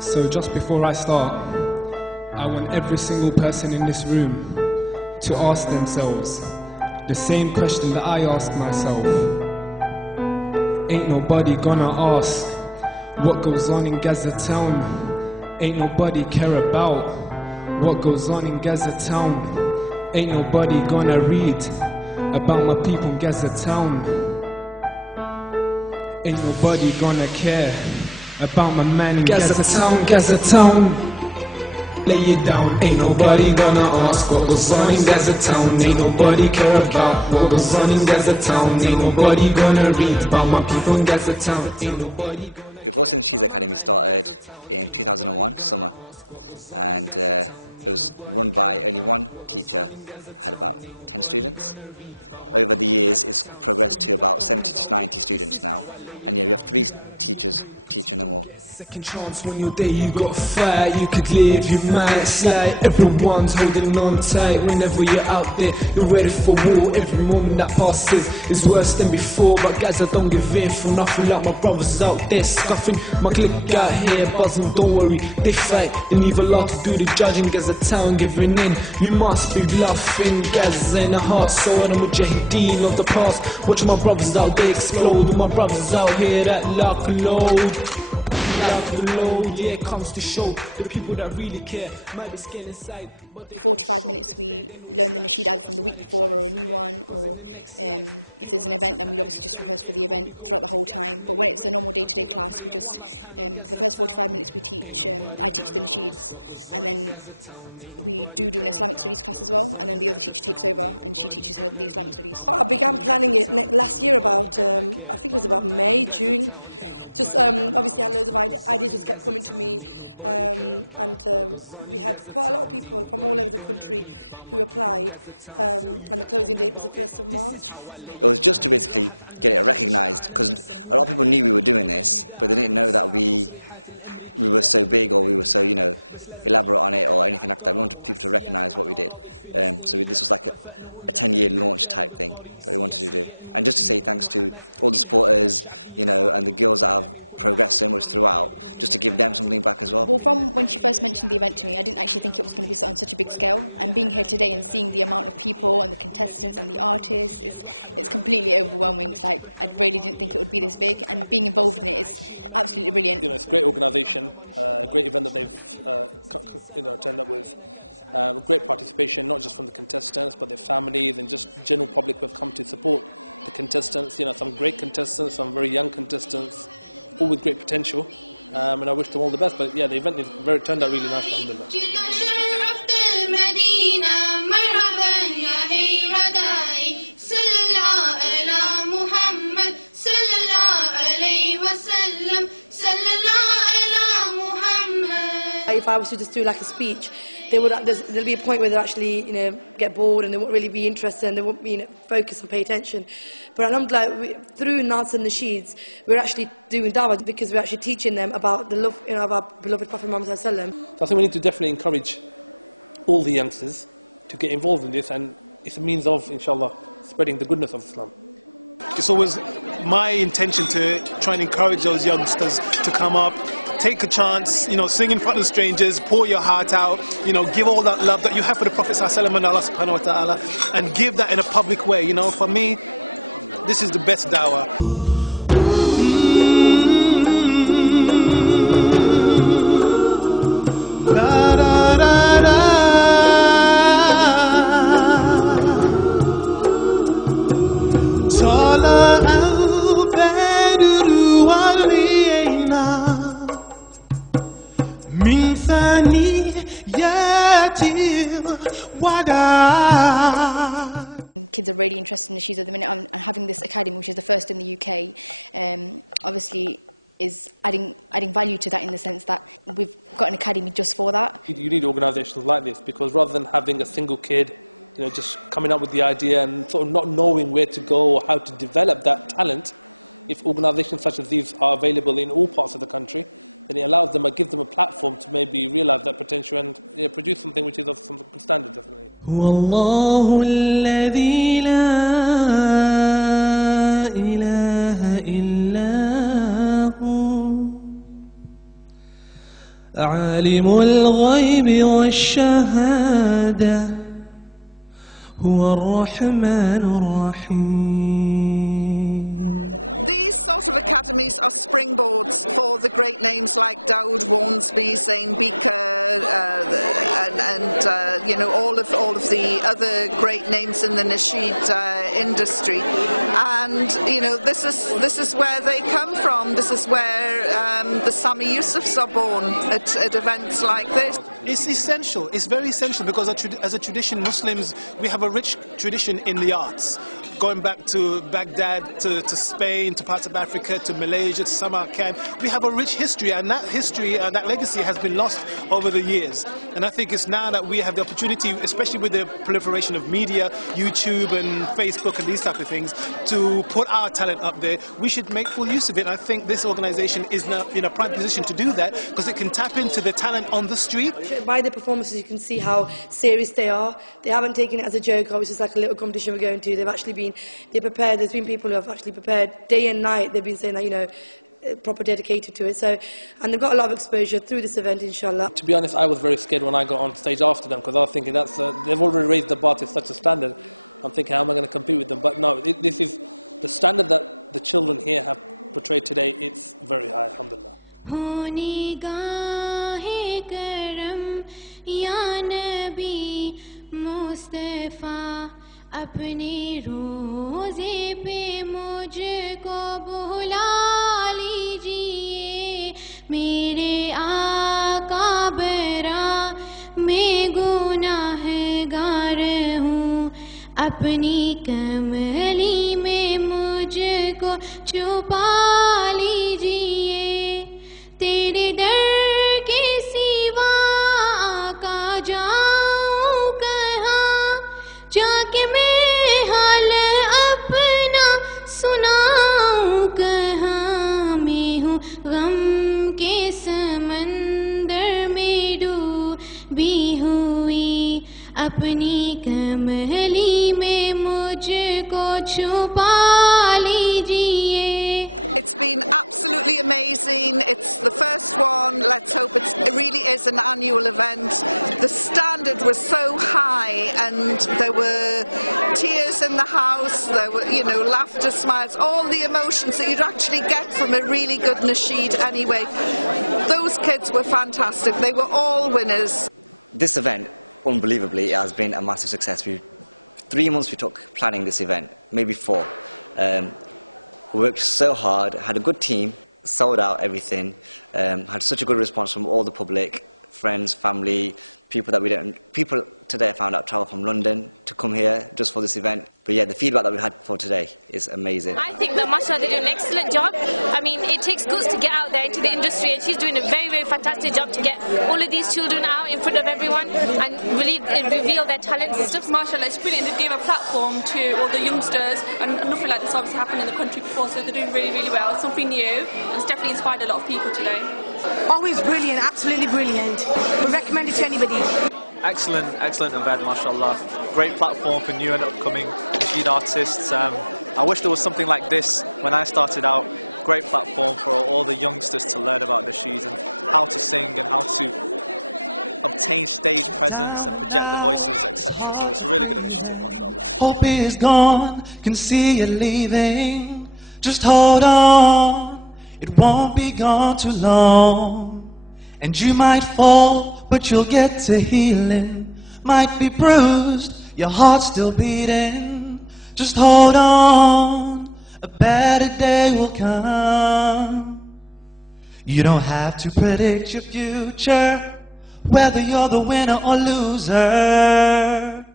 So just before I start, I want every single person in this room to ask themselves the same question that I ask myself. Ain't nobody gonna ask what goes on in Gaza town. Ain't nobody care about what goes on in Gaza town. Ain't nobody gonna read about my people in Gaza town. Ain't nobody gonna care about my man in Gaza town, Gaza town. Lay it down. Ain't nobody gonna ask what goes on in Gaza town. Ain't nobody care about what goes on in Gaza town. Ain't nobody gonna read about my people in Gaza town. Ain't nobody gonna... The Ghausia Nasheed Academy started in 2001, summer, and it was run by only one teacher, had about 10 students. Over the years it's progressed to about 70 to 90 students now, and yeah, we have 3 teachers teaching them all. Second chance when you're there, you got fire, you could live, you might slide. Everyone's holding on tight whenever you're out there. You're ready for war, every moment that passes is worse than before. But guys, I don't give in for nothing like my brothers out there scuffing. My clique out here buzzing, don't worry, they fight. And leave a lot to do the judging, Gaza town giving in. You must be bluffing, Gaza in the heart, soul and mujahideen of the past. Watch my brothers out there explode, my brothers out here that lock load. Yeah, it comes to show the people that really care might be scared inside. For 45 minutes we learn the nasheed either from the week before or a new one, or if there's an event then we obviously just rehearse for the event throughout the whole time. But when it's a normal day-to-day class, we just, for the first 45 minutes we teach, I teach the nasheeds, and then we do an Islamic studies class as well, and then the other teacher takes over and she teaches her the Islamic studies. I began planning it last year about, I think it was about May, June. Just obviously I had loads of ideas just kept coming to me, and we had quite a lot of people from all over the country who applied, and the closing date was the 1st of March. It was just to basically get it recognised, because a lot of people knew we were doing this, but they didn't know that we were so big, or we were so, you know, elaborate on it or anything like that. We wanted people to recognise what we did. So this was like a 10-year launch type thing that we wanted to do. And just to say thanks to all the supporters, you know, and the girls that have progressed so much throughout, just to give them something back as well. Well, from when she first mentioned the event to me, I didn't actually think it was going to be on such a big scale. And being here today and seeing the amount of people and the contestants and the artists, it's completely overwhelming. It's like, I really didn't think it would be this big, and being involved in it is absolutely brilliant. You know, it's a great organisation, a great event that they've turned up with. Great participation, not just from the contestants, but their families and just general public who have come to support the contestants. You know, some great contestants, some very young contestants, all with great potential, and I wish them all the best. But yeah, the event turned out really nice, alhamdulillah. If I was to just do like a speech, there'll be a point where they'll actually, you know, get bored and they won't really be interested and they won't be, you know, focus and pay attention. But alhamdulillah, through Naats and Nasheeds, we're actually doing dawah because we're actually teaching them about the love, you know, of our beloved Prophet Muhammad sallallahu alaihi wasallam. So I think we need to definitely encourage all the youngsters to get involved in this, and it's a means of, inshallah, spreading the goodness of Islam. It's always my intention to try and encourage those youngsters to come up, take a chance, you know, sing in front of strangers, pour your heart out, you know, give all that love that you have for the Prophet ﷺ and Allah subhanahu wa ta'ala, and give that in a public way. You know, for me, this is the best dawah. Kids are really interested in nasheeds at the minute, and having this academy, which is the first in the UK, obviously is adding value to that, in the sense that we've got an academy just for that. You need organisations like this, because rather than having a single kid, you know, just coming up with the idea and sort of not knowing where to go or how to develop that talent, if organisations such as these are available in all parts of the country, then it allows them, it gives them a platform to maybe realise that potential and, you know, produce something which is of some standard, definitely. والله الذي لا إله إلا هو عالم الغيب والشهادة هو الرحمن الرحيم. These sort of academies are springboards for the great names like Dawood Hornsby, Zain Beaker, and you know, all of the other great names in the nasheed industry. And you know, this is where they come from. This is where the Sami Yusufs are born at events like this. It's essential. It's very essential because as a tradition, Muslims, we have a rich tradition in the arts. Going back to Baghdad, to Spain, to parts of Africa, to Malaysia, to Samarkand, we have a rich history, and that history, that legacy has been lost over the years. And I think it's now that we have the opportunity, especially with the proliferation of media, YouTube and Facebook and these type of things, to put our talent up there. We should make full use of it. And I think this organization is now in a prime position to do that because it can tap into the talent on the street. By the performances, you can see how serious they are. They haven't taken it as a joke, or it's just like a little competition we're going to. They've actually been, they're prepared. There's been people who have actually prepared day and night. They've been saying that, you know, proper dedicated to it. So, and they've got a lot of exposure through this event, inshallah. To be honest, I was very scared when I got on stage after them because I was thinking they've already raised the bar to such a standard. I'm thinking, how am I going to compete with them? But no, this is the standard that the children here have portrayed today. It's very high, alhamdulillah. अपने रोज़े पे मुझको बुला लीजिए मेरे आका बरा मैं गुनाहगार हूँ अपनी कमली में मुझको छुपा लीजिए तेरे डर के सिवा आका जाऊँ कहाँ जाके मैं हाल अपना सुनाऊं कहाँ मैं हूँ गम के समंदर में डूबी हुई अपनी कमली में मुझको छुपा लीजिए. It's been absolutely amazing. It's the first one. Let's hope it really is an annual event. The standard was so high, and there were tears in the house. There were, you know, laughter, smiles, all the emotions that you'd actually get from a really good nasheed anyway. Those kids were fantastic. They were all winners. This event, unbelievably, has been a massive success. 3 months we took planning this event, maybe 4. We worked so hard, had a good team, sold out everything, had such a good response from all the public, friends, family, people that we don't... People today I found out travel from London to come here just for this event. But yeah, the feedback that we had for today is amazing. I think that mashallah, they do an excellent job. I mean, it takes guts to get out there into the industry, and she's doing a very, very fantastic job to get all of these children out in front of everyone and really reveal their talents and stuff. Mashallah, it's brilliant. They gave a platform to all the youngsters, and nothing like this obviously happened in the country before, so they're doing really, really well. It's something new, and it's definitely inspired a lot of people today. Always brilliant, absolutely brilliant. We recommend it to anybody. Excellent event, mashallah. Great platform for new and upcoming nasheed artists. I wish there was something like this when I started out. Great platform for all the youngsters to learn about nasheed and how to sing and how to obtain stage presence and project the voices, etc. So it's a really good initiative, mashallah. Hope is gone, can see you leaving. Just hold on, it won't be gone too long. And you might fall, but you'll get to healing. Might be bruised, your heart's still beating. Just hold on, a better day will come. You don't have to predict your future, whether you're the winner or loser.